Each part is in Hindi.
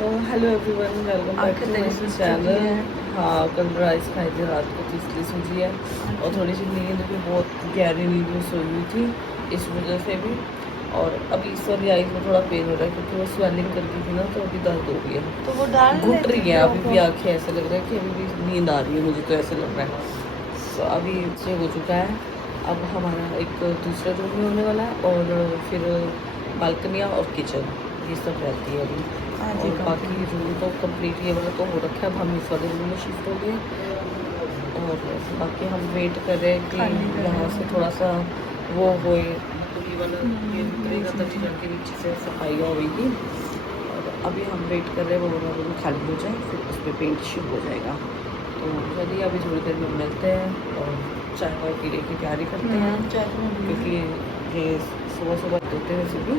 Hello everyone, welcome back to my channel. हाँ, कल राइस खाई थी रात को तो इसलिए सूजी है और थोड़ी सी नींद भी बहुत गहरी नींद में सोई हुई थी इस वजह से भी। और अभी इस वाली आइज में थोड़ा पेन हो रहा है क्योंकि वो स्वेलिंग कर दी थी ना, तो अभी दर्द हो रही है, तो वो डाल घुट रही है अभी भी आँखें। ऐसे लग रहा है कि अभी भी नींद आ रही है, मुझे तो ऐसे लग रहा है। तो अभी से हो चुका है। अब हमारा एक दूसरा रूम में होने वाला है और फिर बालकनियाँ और किचन ये सब रहती है अभी। और बाकी रूम तो कम्प्लीट ये वाला तो हो रखा है। अब हम इस वाले रूम में शिफ्ट हो गए और बाकी हम वेट कर रहे हैं कि यहाँ से थोड़ा सा वो होए, तो ये वाला ये करेगा तभी जाके नीचे से सफाई होगी। और अभी हम वेट कर रहे हैं वो वाला रूम खाली हो जाए, फिर उस पर पेंट शुरू हो जाएगा। तो चलिए अभी थोड़ी देर में मिलते हैं और चाय वाय पीने की तैयारी करते हैं, क्योंकि ये सुबह सुबह होते हैं सभी,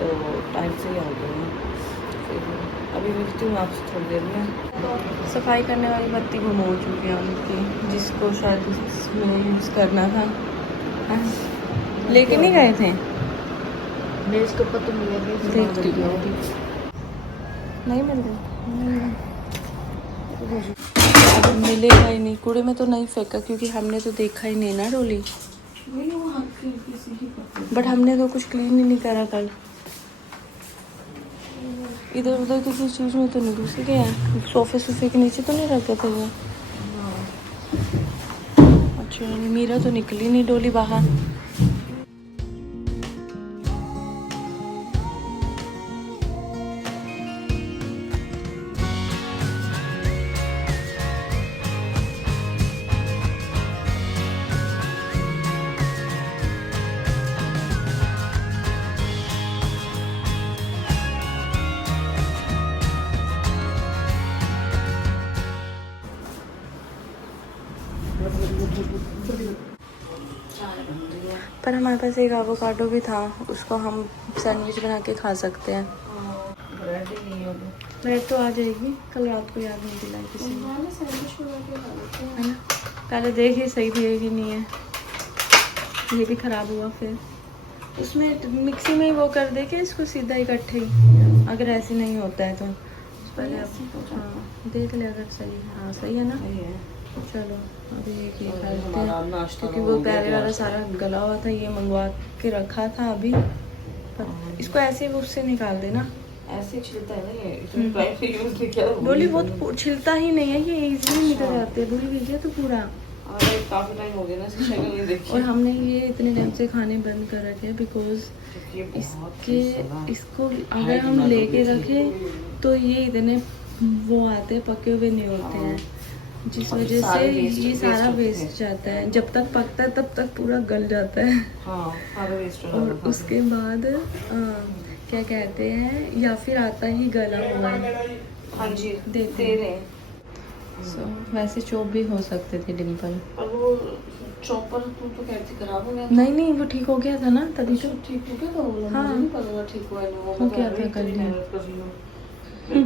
तो टाइम से ही आ गए हैं। अभी मिलती हूँ आपसे थोड़ी देर में। सफाई करने वाली बत्ती गुम हो चुकी है उनकी, जिसको शायद उसमें यूज़ करना था। लेके नहीं गए थे, मेरे इसके ऊपर तो देखती हूँ अभी। नहीं मिल रही, अब मिलेगा ही नहीं। कूड़े में तो नहीं फेंका क्योंकि हमने तो देखा ही नहीं ना डोली, बट हमने तो कुछ क्लीन ही नहीं करा कल। इधर उधर किसी चीज़ में तो नहीं घुस गया, सोफे सोफे के नीचे तो नहीं रखे थे वो। अच्छा, मीरा तो निकली नहीं डोली बाहर। पर हमारे पास एक एवोकाडो भी था, उसको हम सैंडविच बना के खा सकते हैं। ब्रेड तो आ जाएगी, कल रात को याद नहीं दिलाई किसी ने, है ना। पहले देख ही सही भी है कि नहीं है। ये भी ख़राब हुआ, फिर उसमें मिक्सी में ही वो कर दे के इसको सीधा इकट्ठे ही, अगर ऐसे नहीं होता है तो पहले अब हाँ देख ले अगर सही। हाँ सही है ना, चलो अभी एक ही करते हैं क्योंकि वो पहले वाला सारा गला हुआ था, ये मंगवा के रखा था अभी। इसको ऐसे उससे निकाल देना, ऐसे छिलता है ना ये, बोली वो छिलता ही नहीं है, ये इजीली निकल जाते हैं। भूल गई तो पूरा, काफी टाइम हो गया ना इसकी शक्ल नहीं देखी। और हमने ये इतने टाइम से खाने बंद कर रखे हैं बिकॉज इसको अगर हम लेके रखें तो ये इतने वो आते हैं, पके हुए नहीं होते हैं, जिस वजह से ये सारा वेस्ट जाता है। जब तक पकता है तब तक पूरा गल जाता है। और उसके बाद क्या कहते हैं, या फिर आता ही गला हुआ है। हाँ जी, देते रहे। वैसे चॉप भी हो सकते थे डिम्पल, पर वो चॉपर तो कहती खराब हो गया। नहीं वो ठीक हो गया था ना, तभी तो ठीक हो गया था वो। हाँ मुझे नहीं पता ठीक हुआ है वो, हो गया था कल। तो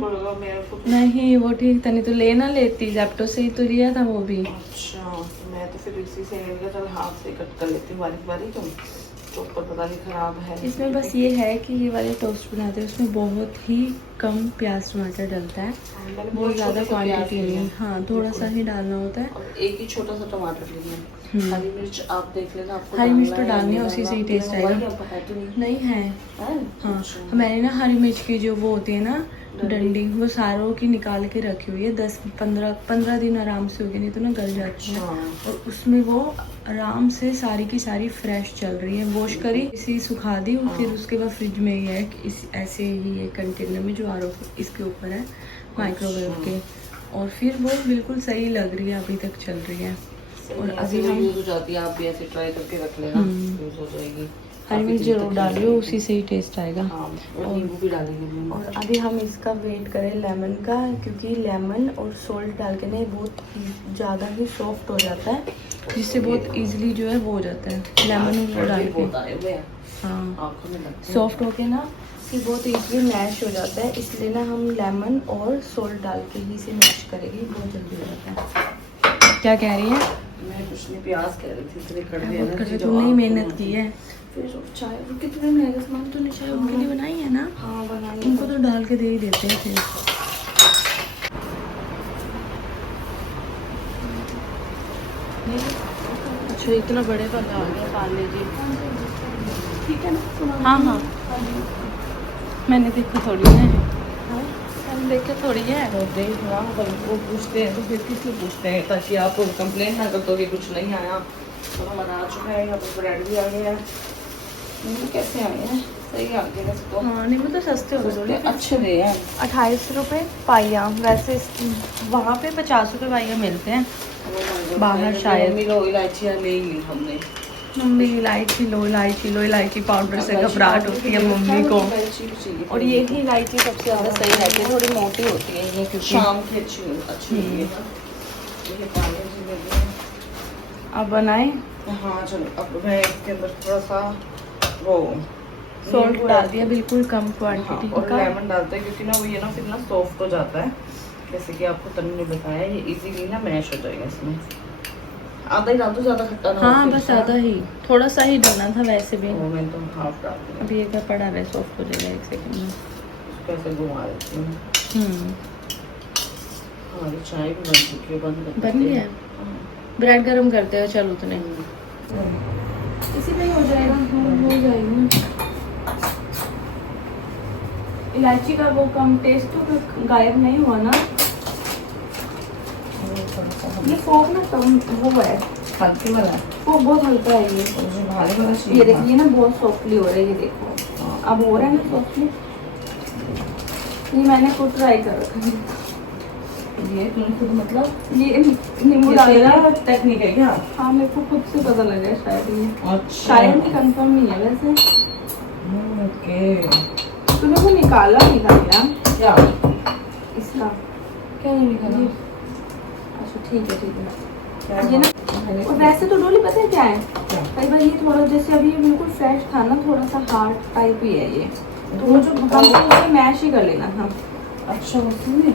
नहीं वो ठीक था, नहीं तो लेना लेती, जैप्टो से ही तो लिया था वो भी। अच्छा, तो मैं तो फिर इसी से चल हाथ से कट कर लेती हूँ बारीक बारीक, चॉपर पता नहीं खराब है। इसमें बस ये है कि ये वाले टोस्ट बनाते हैं उसमें बहुत ही कम प्याज टमाटर डलता है, बहुत ज़्यादा क्वांटिटी नहीं। हाँ थोड़ा सा ही डालना होता है। और एक ही छोटा सा टमाटर लेना, हरी मिर्च आप देख लेना, आपको हरी मिर्च तो डालनी है, उसी से ही टेस्ट आएगा। नहीं है, हाँ मैंने ना हरी मिर्च की जो वो होती है ना डंडी, वो सारों की निकाल के रखी हुई है। 10-15 दिन आराम से हो गए, नहीं तो ना गल जाती है। और उसमें वो आराम से सारी की सारी फ्रेश चल रही है। वॉश करी, इसी सुखा दी, और फिर उसके बाद फ्रिज में ही है इस ऐसे ही एक कंटेनर में जो आर इसके ऊपर है माइक्रोवेव के, और फिर वो बिल्कुल सही लग रही है, अभी तक चल रही है। और अभी हम यूज हो जाती है, आप भी ऐसे ट्राई करके रख लेना, यूज हो जाएगी। हरी मिर्च जरूर डालियो, उसी से ही टेस्ट आएगा। और नींबू भी डालेंगे। और अभी हम इसका वेट करें लेमन का, क्योंकि लेमन और सोल्ट डाल के ना बहुत ज़्यादा ही सॉफ्ट हो जाता है, जिससे बहुत इजीली जो है वो हो जाता है लेमन वो डाल के। हाँ सॉफ्ट हो के ना फिर बहुत इजीली मैश हो जाता है, इसलिए ना हम लेमन और सोल्ट डाल के ही इसे मैश करेंगे, बहुत जल्दी हो जाता है। क्या कह रही है? मैं कुछ नहीं, प्याज कह रही थी इसलिए कट गया बहुत ना, करके जो तुमने ही आपको मेहनत होती की है। फिर चाय कितने महंगे सामान तूने चाय उनके लिए बनाई है ना, हाँ बनाई है। उनको तो डाल के दे ही देते हैं फिर। अच्छा इतना बड़े वाला आ गया पार्ले जी, ठीक है ना? हाँ हाँ मैंने देखा थोड़ी है, मैंने देखा थोड़ी है। तो देख रहा वो पूछते हैं तो फिर किस लिए पूछते हैं, ताकि आप कंप्लेन ना कर दो कि कुछ नहीं आया। तो हमारा आ चुका है, यहाँ पर ब्रेड भी आ गया है। नींबू कैसे आए हैं, सही आ गए हैं तो। हाँ नींबू तो सस्ते हो गए, अच्छे दे हैं। 28 रुपये पाइया, वैसे वहाँ पे 50 रुपये पाइया मिलते हैं बाहर शायद। मम्मी को इलायचियाँ ले ली हमने। मम्मी इलायची लो, इलायची लो, इलायची पाउडर से घबराहट होती है मम्मी को। और ये ही इलायची सबसे ज़्यादा सही रहती है, थोड़ी मोटी होती है ये, क्योंकि शाम की अच्छी होती है ना। ये पार्ले जी ले लिए। अब बनाए हाँ चलो, अब मैं इसके अंदर थोड़ा सा वो सॉल्ट डाल दिया, बिल्कुल कम हाँ, क्वांटिटी और का। लेमन डालते हैं क्योंकि ना वो ये ना फिर ना सॉफ्ट हो जाता है, जैसे कि आपको तन्वी ने बताया, ये इजीली ना मैश हो जाएगा इसमें। आधा ही डाल दो, ज़्यादा खट्टा ना हो हाँ फिर, बस आधा ही, थोड़ा सा ही डालना था वैसे भी। वो मैंने तो हाफ डाल दिया। अभी ये क्या पड़ा रहा है, सॉफ्ट हो जाएगा 1 सेकंड में। कैसे घुमा देती हूँ। हमारी चाय भी बन चुकी है, बंद कर बन देते गया हैं। है, ब्रेड गरम करते हैं चल उतने, इसी में ही हो जाएगा। हो जाएगा। इलायची का वो कम टेस्ट तो गायब नहीं हुआ ना। ये फोक ना कम वो है, हल्के वाला है, वो बहुत हल्का है ये। मुझे भारी वाला ये चाहिए था। देखिए ना बहुत सॉफ्टली हो रहा है, ये देखो हाँ। अब हो रहा है ना सॉफ्टली। ये मैंने खुद ट्राई कर रखा है। ये तुम खुद मतलब ये नींबू डालना टेक्निक है क्या? हाँ मेरे को खुद से पता लगा शायद ये, अच्छा शायद ही कंफर्म नहीं है वैसे। ओके। तूने वो निकाला नहीं था क्या क्या इसका? क्या नहीं निकाला? ये- अच्छा ठीक है ठीक है। क्या ये ना, मैंने और वैसे तो डोली पता है क्या है, क्या? कई बार ये थोड़ा जैसे अभी ये बिल्कुल फ्रेश था ना, थोड़ा सा हार्ड टाइप ही है ये, तो वो जो हमको इसे मैश ही कर लेना था। अच्छा उसमें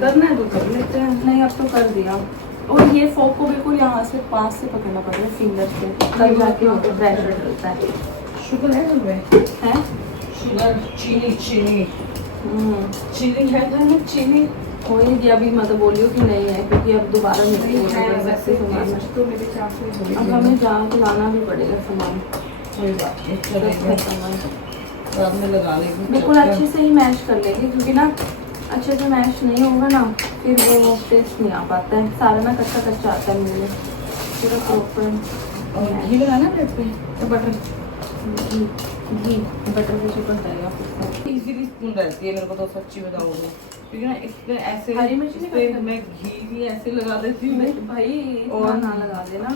करना है तो कर लेते हैं। नहीं अब तो कर दिया। और ये फोक को बिल्कुल यहाँ से पास से पकड़ना पड़ेगा, फिंगर से, तब जाके होकर प्रेशर डलता है। शुगर है घर में? है शुगर, चीनी चीनी चीनी है घर में, चीनी कोई भी अभी मतलब बोलियो कि नहीं है, क्योंकि अब दोबारा मिलती है जबरदस्ती सामान। तो मेरे चार से अब हमें जाके लाना भी पड़ेगा सामान, कोई बात नहीं, चलेगा सामान बाद में लगा लेंगे। बिल्कुल अच्छे से ही मैश कर लेंगे, क्योंकि ना अच्छे से मैश नहीं होगा ना फिर वो टेस्ट नहीं आ पाता है, सारा ना कच्चा कच्चा आता है मुँह में पूरा प्रॉपर। और घी लगाना ब्रेड पे या बटर? घी बटर से चिपक जाएगा। इजीली स्पून रहती है मेरे को तो, सच्ची बताऊंगी, क्योंकि ना इसमें ऐसे हरी मिर्च नहीं इसपे पड़ता? मैं घी भी ऐसे लगा देती हूँ। भाई और और ना लगा देना।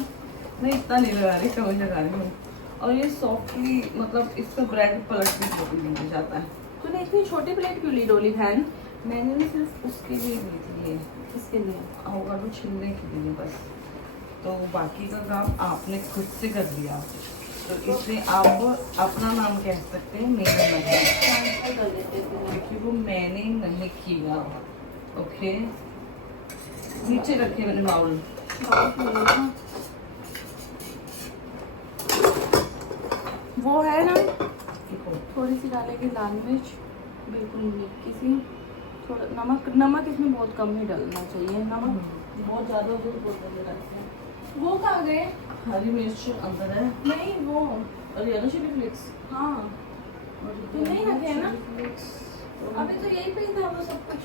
नहीं इतना नहीं लगा रही, कम लगा रही हूँ। और ये सॉफ्टली मतलब इससे ब्रेड पलट भी छोटी मिल जाता है। तूने इतनी छोटी प्लेट क्यों ली डोली बहन? मैंने ना सिर्फ उसके लिए ली थी ये, किसके लिए? अवोकाडो छिलने के लिए बस, तो बाकी का काम आपने खुद से कर लिया, तो इसलिए आप अपना नाम कह सकते हैं, मेरा नहीं, क्योंकि वो मैंने नहीं किया। ओके नीचे रखे मैंने बाउल। वो है ना, थोड़ी सी डालेगी लाल मिर्च, बिल्कुल हल्की सी, थोड़ा नमक, नमक इसमें बहुत कम ही डालना चाहिए, नमक बहुत ज़्यादा दूर बोलते हैं। वो कहाँ गए? हरी मिर्च अंदर है, नहीं वो, और येलो चिली फ्लेक्स। हाँ तो नहीं रखे है ना, अभी अभी तो यही पे था वो सब कुछ।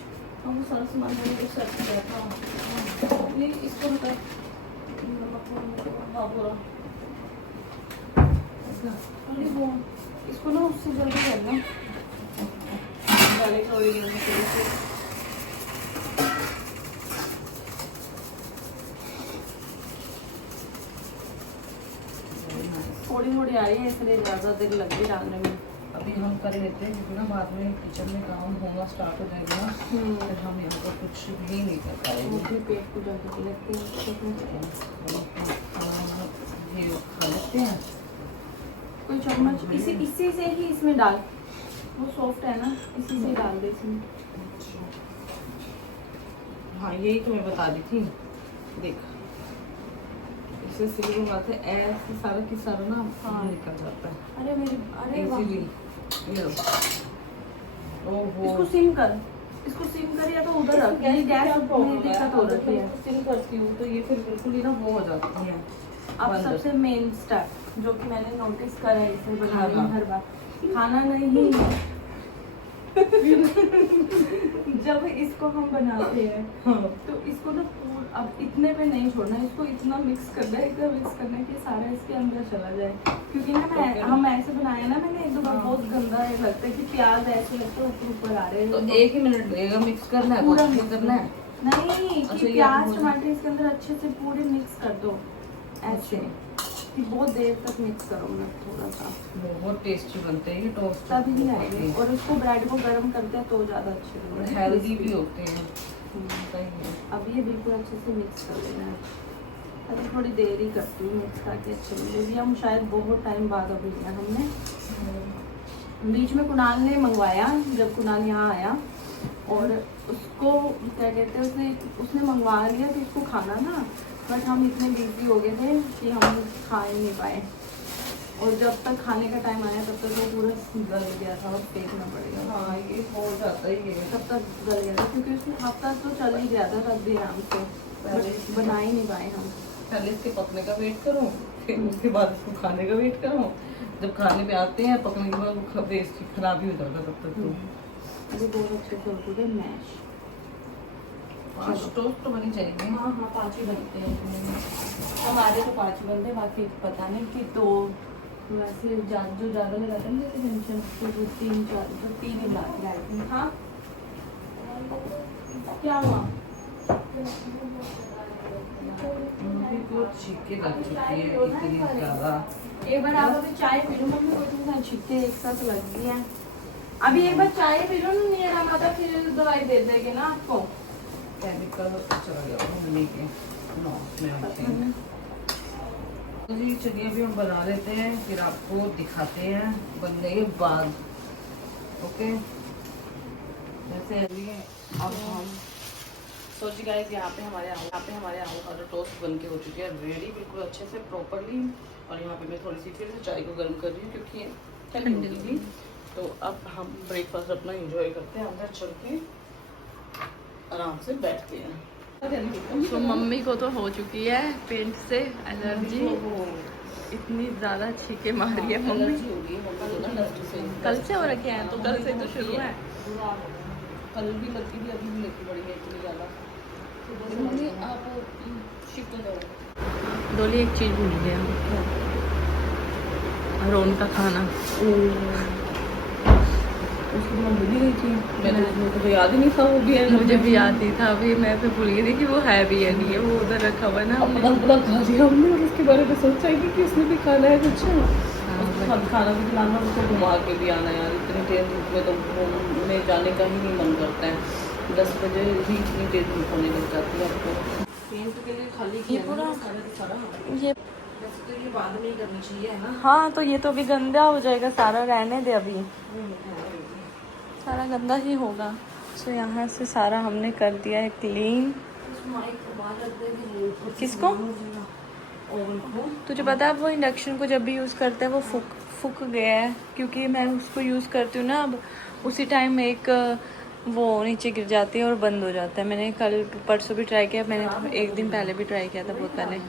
हम वो सारा सामान मैंने कुछ सर्च किया था। ये इसको बता, हाँ पूरा अरे वो इसको ना उससे जल्दी करना, डाले थोड़ी देर में थोड़ी सी। थोड़ी थोड़ी आई है इसलिए ज़्यादा देर लग गई डालने में। अभी हम कर लेते हैं क्योंकि ना बाद में किचन में काम होना स्टार्ट हो जाएगा ना, फिर हम यहाँ पर कुछ भी नहीं कर वो पाएंगे। भी पेट को ज़्यादा लगती है। ये खा लेते हैं। कोई चम्मच इसी से ही इसमें डाल, वो सॉफ्ट है ना, इसी से डाल दे इसमें। हाँ यही तो मैं बता रही थी, देख इसे सिल घुमाते ऐसे सारा की सारा ना निकल जाता है अरे मेरी, अरे वाह। इजीली। ये लो। ओहो इसको सिम कर, इसको सिम कर या तो उधर रख, ये गैस में दिक्कत हो रही है। सिल करती हूँ तो ये फिर बिल्कुल ही ना वो हो जाती है। अब बंद। सबसे मेन स्टेप जो कि मैंने नोटिस करा है इसे बनाने में खाना। हर बार, खाना नहीं है। जब इसको हम बनाते हैं तो इसको ना अब इतने पे नहीं छोड़ना, इसको इतना मिक्स करना है, इतना मिक्स करना है कि सारा इसके अंदर चला जाए। क्योंकि ना हम ऐसे बनाया ना मैंने एक दो बार, बहुत गंदा लगता है कि प्याज ऐसे लगता है ऊपर ऊपर आ रहे हैं। तो 1 ही मिनट लगेगा मिक्स करना है, पूरा मिक्स करना है। नहीं अच्छा, कि ये प्याज हो जाए। टमाटर इसके अंदर अच्छे से पूरे मिक्स कर दो ऐसे, कि बहुत देर तक मिक्स करो ना थोड़ा सा, बहुत टेस्टी बनते हैं ये टोस्ट, तभी आएंगे। और उसको ब्रेड को गर्म करते हैं तो ज़्यादा अच्छे लगते हैं, हेल्दी भी होते हैं। सही है। अब ये बिल्कुल अच्छे से मिक्स कर देना है। अभी थोड़ी देर ही करती हूँ मिक्स करके अच्छे लगे। ये हम शायद बहुत टाइम बाद अभी लिया हमने, बीच में कुणाल ने मंगवाया जब कुणाल यहाँ आया, और उसको क्या कहते हैं उसने मंगवा लिया तो उसको खाना था, बट हम इतने बिजी हो गए थे कि हम खा ही नहीं पाए। और जब तक खाने का टाइम आया तब तक वो पूरा गल गया था और फेंकना पड़ेगा। हाँ ये हो जाता ही है। तब तक गल गया था क्योंकि उसमें हफ्ता तो चल ही गया था तब भी आराम से, बट बना ही नहीं पाए हम। पहले इसके पकने का वेट करो, फिर उसके बाद इसको खाने का वेट करो। जब खाने पे आते हैं पकने के बाद वो टेस्ट खराब ही हो जाता है तब तक तो। अभी बहुत अच्छे से हो गए मैश। 5 टोस्ट तो बनी चाहिए। हाँ हाँ 5 ही बनते हैं हमारे, तो 5 ही बनते हैं, बाकी पता नहीं कि 2 वैसे जो ज़्यादा लगाते हैं ना टेंशन, तो 3-4 तो 3 ही लाए थे। हाँ क्या हुआ? छिके लग चुकी है इतनी ज़्यादा। एक बार आप अभी चाय पी लो, मम्मी को तुम छिक्के एक साथ लग गई हैं। अभी एक बार चाय पी लो ना, नहीं माता फिर दवाई दे देंगे ना आपको। केमिकल चला गया मम्मी के नॉस में आई थिंक। तो जी चलिए अभी हम बना लेते हैं, फिर आपको दिखाते हैं बनने के बाद। ओके जैसे अभी अब हम सोचिए गाइस, यहाँ पे हमारे आलू टोस्ट बन के हो चुके हैं रेडी बिल्कुल अच्छे से प्रॉपरली। और यहाँ पे मैं थोड़ी सी फिर से चाय को गर्म कर रही हूँ क्योंकि ये ठंडी होगी। तो अब हम ब्रेकफास्ट अपना एंजॉय करते हैं, अंदर चल के आराम से बैठते हैं। तो मम्मी को तो हो चुकी है पेट से एलर्जी, इतनी ज़्यादा छींके मारी है मम्मी। कल से हो रखी है, तो कल से तो शुरू है। कल भी लगती थी, अभी भी लगती पड़ी है इतनी ज़्यादा। मम्मी आप शिफ्ट हो जाओ। डोली एक चीज़ भूल गया, रोन का खाना। उसकी तो मैं भूल ही गई थी, मेरे को तो याद ही नहीं था वो भी है। मुझे भी याद नहीं था, अभी मैं फिर भूल गई थी कि वो है भी है नहीं है, वो उधर रखा हुआ ना। अपना खा लिया हमने और उसके बारे में सोचा ही कि उसने भी खाना है कुछ। उसको खाना भी खिलाना, उसको घुमा के भी आना यार, इतनी तेज धूप में तो घूमने जाने का ही नहीं मन करता है। 10 बजे भी इतनी तेज धूप होने लग जाती है आपको। पेंट के लिए खाली ये पूरा सारा ये, वैसे तो ये बाद में ही करनी चाहिए है ना। हाँ तो ये तो अभी गंदा हो जाएगा सारा, रहने दे अभी सारा गंदा ही होगा। सो यहाँ से सारा हमने कर दिया है क्लीन। किसको? तुझे पता है वो इंडक्शन को जब भी यूज़ करते हैं वो फूक गया है, क्योंकि मैं उसको यूज़ करती हूँ ना, अब उसी टाइम एक वो नीचे गिर जाती है और बंद हो जाता है। मैंने कल परसों भी ट्राई किया, मैंने एक दिन पहले भी ट्राई किया था, बहुत पहले।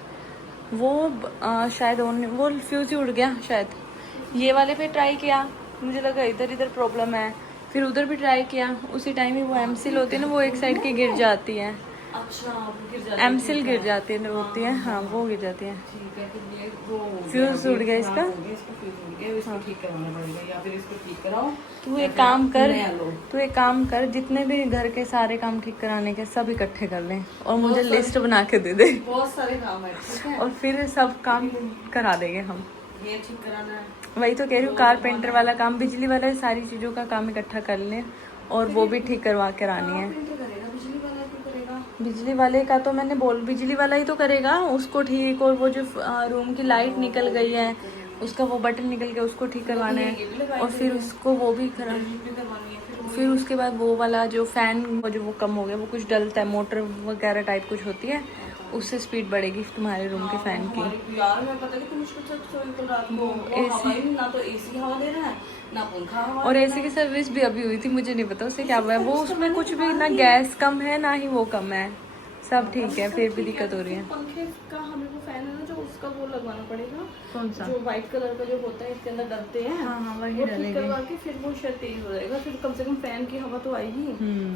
वो शायद वो फ्यूज़ ही उड़ गया शायद। ये वाले पे ट्राई किया, मुझे लगा इधर प्रॉब्लम है, फिर उधर भी ट्राई किया, उसी टाइम ही वो एमसील होती है ना, वो एक साइड की गिर जाती है। अच्छा गिर जाती है, एमसील गिर जाती है, होती है हाँ, वो गिर जाती है। ठीक है, फिर ये वो फ्यूज़ उड़ गया इसका। इसको फ्यूज़ उड़ गया, इसको ठीक करवाना पड़ेगा, या फिर इसको ठीक कराओ। तू एक काम कर, जितने भी घर के सारे काम ठीक कराने के सब इकट्ठे कर लें और मुझे लिस्ट बना के दे दे। बहुत सारे काम है, ठीक है। और फिर सब काम करा देंगे हम। ये ठीक कराना है, वही तो कह रही हूँ, कारपेंटर वाला काम, बिजली वाला, सारी चीज़ों का काम इकट्ठा कर लें और वो भी ठीक करवा कर आनी है। बिजली वाला क्यों करेगा? बिजली वाले का तो मैंने बिजली वाला ही तो करेगा उसको ठीक, और वो जो रूम की लाइट निकल गई है उसका वो बटन निकल गया, उसको ठीक करवाना है, और फिर उसको वो भी करवानी है, फिर फिर उसके बाद वो वाला जो फ़ैन जो वो कम हो गया, वो कुछ डलता है, मोटर वगैरह टाइप कुछ होती है, उससे स्पीड बढ़ेगी तुम्हारे रूम के फ़ैन की। यार मैं पता नहीं कितनी मुश्किल से सोई कल रात को, वो AC हवा ही नहीं, ना तो एसी हवा दे रहा है ना पंखा हवा और दे एसी की सर्विस भी अभी हुई थी, मुझे नहीं पता उससे क्या हुआ है। वो उसमें कुछ भी ना गैस कम है ना ही वो कम है, सब ठीक है, फिर भी दिक्कत हो रही है। पंखे का हमें वो फैन है ना जो उसका वो लगवाना पड़ेगा, कौन सा? जो व्हाइट कलर का जो होता है इसके अंदर डलते हैं, हाँ हाँ वही वो ठीक डलेगी। करवा के फिर वो शायद तेज हो जाएगा, फिर कम से कम फैन की हवा तो आएगी।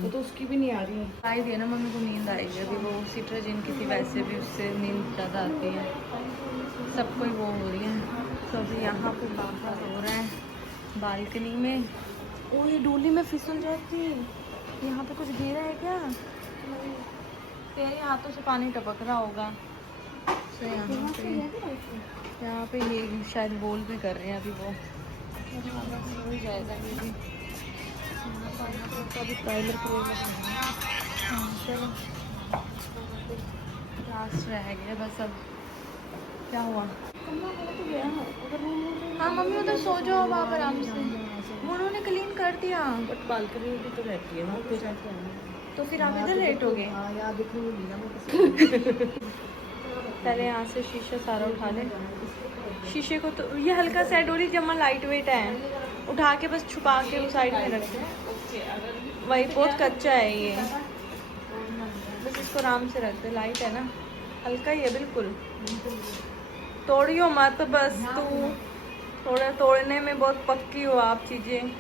वो तो उसकी भी नहीं आ रही है। आई दिया ना मम्मी को नींद आएगी अभी, वो सिट्राजिन की थी, वैसे भी उससे नींद ज़्यादा आती है, सबको ही वो हो रही है। तो अभी यहाँ पे बाहर हो रहा है बालकनी में। ओ ये डोली में फिसल जाती, यहाँ पे कुछ गिरा है क्या? तेरे हाथों से पानी टपक रहा होगा। तो यहाँ पे ये शायद बोल भी कर रहे हैं अभी वो, हो ही जाएगा ये भी। अभी ट्रायलर चलो लास्ट रह गया बस। अब क्या हुआ? हाँ मम्मी उधर सो जाओ अब आप आराम से, उन्होंने क्लीन कर दिया। बट बालकनी में भी तो रहती है ना फिर, तो फिर आप इधर लेट हो गए। पहले यहाँ से शीशा सारा उठा ले। शीशे को तो ये हल्का सा डोरी जमा लाइट वेट है, उठा के बस छुपा के उस साइड में रखते हैं। वही बहुत कच्चा है ये, बस इसको आराम से रखते। लाइट है ना, हल्का ही है बिल्कुल, तोड़ियो मत बस। तू थोड़ा तोड़ने में बहुत पक्की हो आप चीज़ें,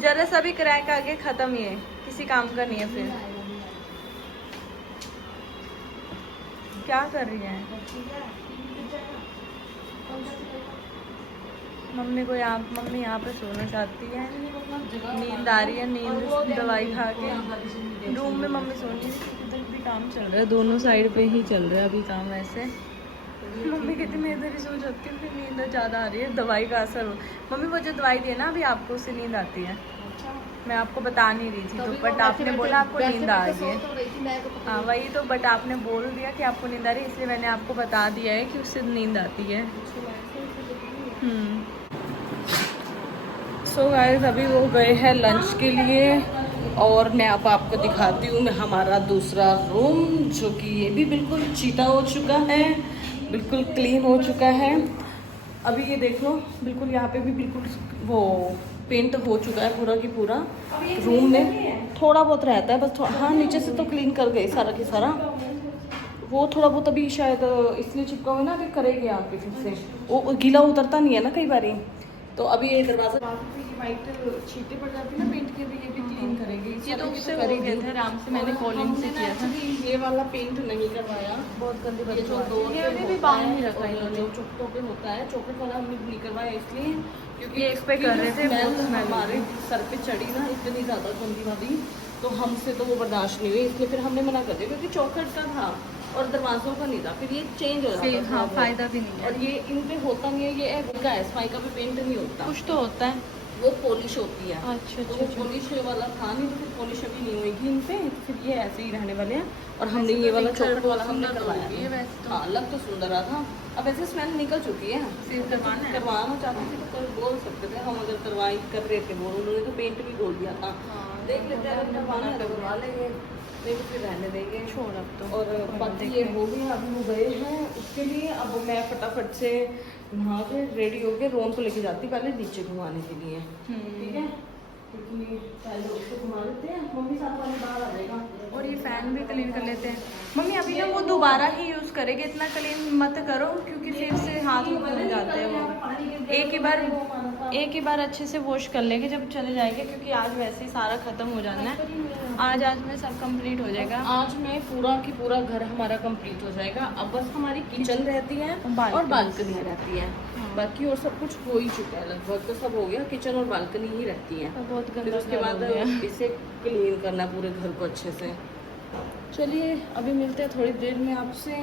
जरा सा भी क्रैक आगे ख़त्म ही है, किसी काम का नहीं है। फिर क्या कर रही है मम्मी को? मम्मी यहाँ पे सोना चाहती है, नींद आ रही है, नींद दवाई खा के रूम में मम्मी सोनी। इधर भी काम चल रहा है, दोनों साइड पे ही चल रहा है अभी काम। वैसे मम्मी कहती मैं इधर ही सो जाती हूँ, फिर नींद ज़्यादा आ रही है, दवाई का असर हो। मम्मी वो जो दवाई दी है ना अभी आपको, उससे नींद आती है। मैं आपको बता नहीं रही थी तो, बट आपने बोला आपको नींद आ रही है। हाँ वही तो, बट आपने बोल दिया कि आपको नींद आ रही है, इसलिए मैंने आपको बता दिया है कि उससे नींद आती है। सो गाइस अभी वो गए हैं लंच के लिए, और मैं अब आपको दिखाती हूँ हमारा दूसरा रूम, जो कि ये भी बिल्कुल चीटा हो चुका है, बिल्कुल क्लीन हो चुका है। अभी ये देख लो, बिल्कुल यहाँ पे भी बिल्कुल वो पेंट हो चुका है पूरा की पूरा। रूम में थोड़ा बहुत रहता है बस, हाँ नीचे से तो क्लीन कर गए सारा की सारा, वो थोड़ा बहुत अभी शायद इसलिए चिपका हुआ है ना, अभी करेंगे यहाँ पे फिर से, वो गीला उतरता नहीं है ना कई बारी। तो अभी ये दरवाजा वाइट छींटे पड़ जाती है ना पेंट के, भी ये भी क्लीन करेंगे। ये तो उससे हो गया था आराम से, मैंने कॉलिंग से किया था। ये वाला पेंट नहीं करवाया, बहुत गंदी ये जो दो ये अभी भी बांध नहीं रखा है, जो चौकों पे होता है, चौकों वाला हमने नहीं करवाया इसलिए क्योंकि ये इस पे कर रहे थे, बहुत स्मेल हमारे सर पे चढ़ी ना इतनी ज़्यादा गंदी वाली, तो हमसे तो वो बर्दाश्त नहीं हुई, इसलिए फिर हमने मना कर दिया, क्योंकि चौखट का था और दरवाजों का नहीं था, फिर ये चेंज हो जाता है। हाँ फायदा भी नहीं है, और ये इन पे होता नहीं है, ये उनका एसवाई का भी पेंट नहीं होता, कुछ तो होता है, वो पॉलिश होती है। अच्छा तो वो पॉलिश वाला था नहीं, तो फिर पॉलिश अभी नहीं होगी इन पे, फिर ये ऐसे ही रहने वाले हैं। और हमने ये वाला चौखट वाला हमने करवाया है। हाँ लग तो सुंदर रहा था, अब ऐसे स्मेल निकल चुकी है, फिर करवाना चाहते थे तो बोल सकते थे हम, अगर करवाई कर रहे थे वो, उन्होंने तो पेंट भी बोल दिया था। देख लेते हैं, अगर करवाना है तो करवा लेंगे, नहीं तो फिर रहने देंगे, छोड़ अब तो। और बाकी ये हो गया, अभी वो गए हैं उसके लिए। अब मैं फटाफट से नहा के रेडी होके रोन को लेके जाती पहले नीचे घुमाने के लिए, ठीक है, क्योंकि पहले उसको घुमा लेते हैं, मम्मी साथ वाले बाहर आ जाएगा। और ये फैन भी क्लीन कर लेते हैं मम्मी। अभी ना वो दोबारा ही यूज़ करेंगे, इतना क्लीन मत करो क्योंकि फिर से हाथ में बन जाते हैं वो। एक ही बार अच्छे से वॉश कर लेंगे जब चले जाएंगे, क्योंकि आज वैसे ही सारा ख़त्म हो जाना है। आज में सब कंप्लीट हो जाएगा, आज में पूरा की पूरा घर हमारा कंप्लीट हो जाएगा। अब बस हमारी किचन रहती है और बालकनी रहती है, बाकी और सब कुछ हो ही चुका है लगभग, तो सब हो गया, किचन और बालकनी ही रहती है। बहुत फिर उसके बाद इसे क्लीन करना पूरे घर को अच्छे से। चलिए अभी मिलते हैं थोड़ी देर में आपसे।